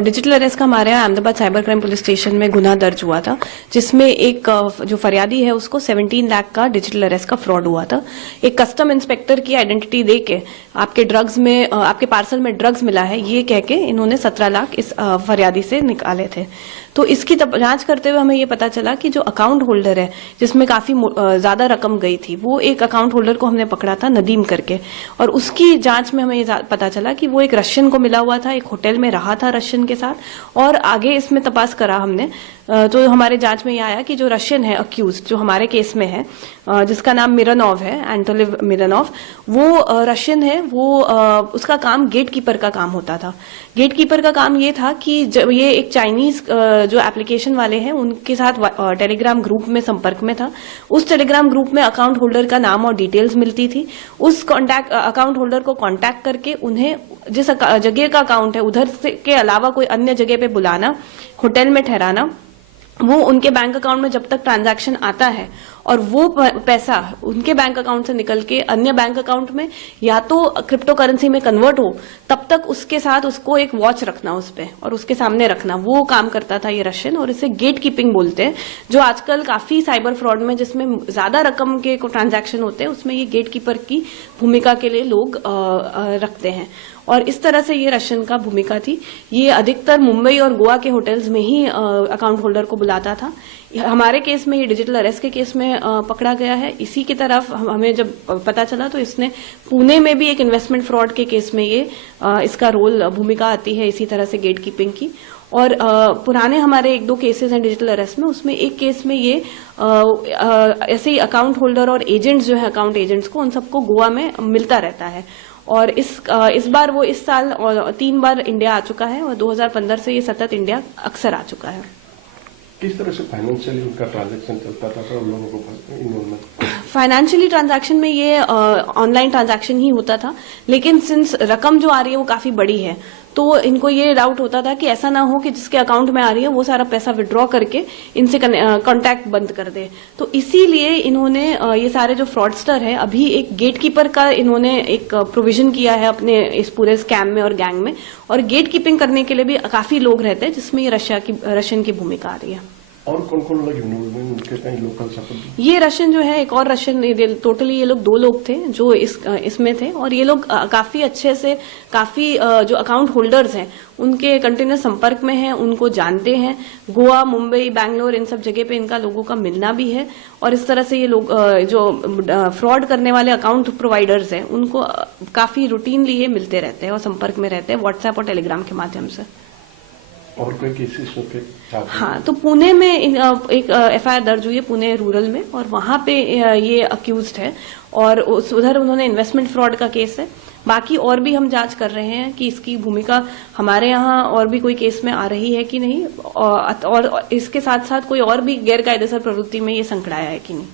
Digital arrest का हमारे यहाँ Ahmedabad cyber crime police station में गुना दर्ज हुआ था, जिसमें एक जो फरियादी है उसको 17 लाख का डिजिटल अरेस्ट का फ्रॉड हुआ था। एक कस्टम इंस्पेक्टर की आइडेंटिटी देके आपके ड्रग्स में आपके पार्सल में ड्रग्स मिला है ये कह के इन्होंने 17 लाख इस फरियादी से निकाले थे। तो इसकी जांच करते हुए हमें ये पता चला कि जो अकाउंट होल्डर है जिसमें काफी ज्यादा रकम गई थी, वो एक अकाउंट होल्डर को हमने पकड़ा था नदीम करके, और उसकी जांच में हमें ये पता चला कि वो एक रशियन को मिला हुआ था, एक होटल में रहा था रशियन के साथ। और आगे इसमें तपास करा हमने तो हमारे जांच में ये आया कि जो रशियन है अक्यूज जो हमारे केस में है, जिसका नाम मिरनोव है, एंटोलिव मिरनोव, वो रशियन है। वो उसका काम गेट कीपर का काम होता था। गेट कीपर का काम ये था कि जब ये एक चाइनीज जो एप्लीकेशन वाले हैं उनके साथ टेलीग्राम ग्रुप में संपर्क में था। उस टेलीग्राम ग्रुप में अकाउंट होल्डर का नाम और डिटेल्स मिलती थी। उस अकाउंट होल्डर को कांटेक्ट करके उन्हें जिस जगह का अकाउंट है उधर के अलावा कोई अन्य जगह पे बुलाना, होटल में ठहराना, वो उनके बैंक अकाउंट में जब तक ट्रांजैक्शन आता है और वो पैसा उनके बैंक अकाउंट से निकल के अन्य बैंक अकाउंट में या तो क्रिप्टो करेंसी में कन्वर्ट हो, तब तक उसके साथ उसको एक वॉच रखना उस पे और उसके सामने रखना, वो काम करता था ये रशियन। और इसे गेट कीपिंग बोलते हैं, जो आजकल काफी साइबर फ्रॉड में जिसमें ज्यादा रकम के ट्रांजैक्शन होते हैं उसमें ये गेट कीपर की भूमिका के लिए लोग रखते हैं। और इस तरह से ये रशियन का भूमिका थी। ये अधिकतर मुंबई और गोवा के होटल्स में ही अकाउंट होल्डर को बुलाता था। हमारे केस में ये डिजिटल अरेस्ट के केस में पकड़ा गया है। इसी की तरफ हमें जब पता चला तो इसने पुणे में भी एक इन्वेस्टमेंट फ्रॉड के केस में ये इसका रोल भूमिका आती है इसी तरह से गेट कीपिंग की। और पुराने हमारे 1-2 केसेस हैं डिजिटल अरेस्ट में, उसमें एक केस में ये ऐसे ही अकाउंट होल्डर और एजेंट्स जो है अकाउंट एजेंट्स को उन सबको गोवा में मिलता रहता है। और इस बार वो इस साल 3 बार इंडिया आ चुका है और 2015 से ये सतत इंडिया अक्सर आ चुका है। किस तरह से फाइनेंशियली उनका ट्रांजैक्शन चलता था उन लोगों को इन्वॉल्वमेंट? फाइनेंशियली ट्रांजैक्शन में ये ऑनलाइन ट्रांजैक्शन ही होता था, लेकिन सिंस रकम जो आ रही है वो काफी बड़ी है तो इनको ये डाउट होता था कि ऐसा ना हो कि जिसके अकाउंट में आ रही है वो सारा पैसा विड्रॉ करके इनसे कांटेक्ट बंद कर दे। तो इसीलिए इन्होंने ये सारे जो फ्रॉडस्टर है अभी एक गेट कीपर का इन्होंने एक प्रोविजन किया है अपने इस पूरे स्कैम में और गैंग में। और गेट कीपिंग करने के लिए भी काफी लोग रहते हैं जिसमें ये रशियन की भूमिका आ रही है। और कौन कौन लोग उनके कहीं लोकल सपोर्ट? ये रशियन जो है एक और रशियन, टोटली ये लोग 2 लोग थे जो इसमें थे। और ये लोग काफी अच्छे से काफी जो अकाउंट होल्डर्स हैं उनके कंटिन्यूस संपर्क में हैं, उनको जानते हैं। गोवा, मुंबई, बैंगलोर इन सब जगह पे इनका लोगों का मिलना भी है। और इस तरह से ये लोग जो फ्रॉड करने वाले अकाउंट प्रोवाइडर्स हैं उनको काफी रूटीनली ये मिलते रहते हैं और संपर्क में रहते हैं व्हाट्सएप और टेलीग्राम के माध्यम से। और कोई केसेस होते? हाँ, तो पुणे में एक एफआईआर दर्ज हुई है पुणे रूरल में, और वहां पे ये अक्यूज्ड है और उधर उन्होंने इन्वेस्टमेंट फ्रॉड का केस है। बाकी और भी हम जांच कर रहे हैं कि इसकी भूमिका हमारे यहाँ और भी कोई केस में आ रही है कि नहीं, और इसके साथ साथ कोई और भी गैरकायदेसर प्रवृत्ति में ये संकड़ाया है कि नहीं।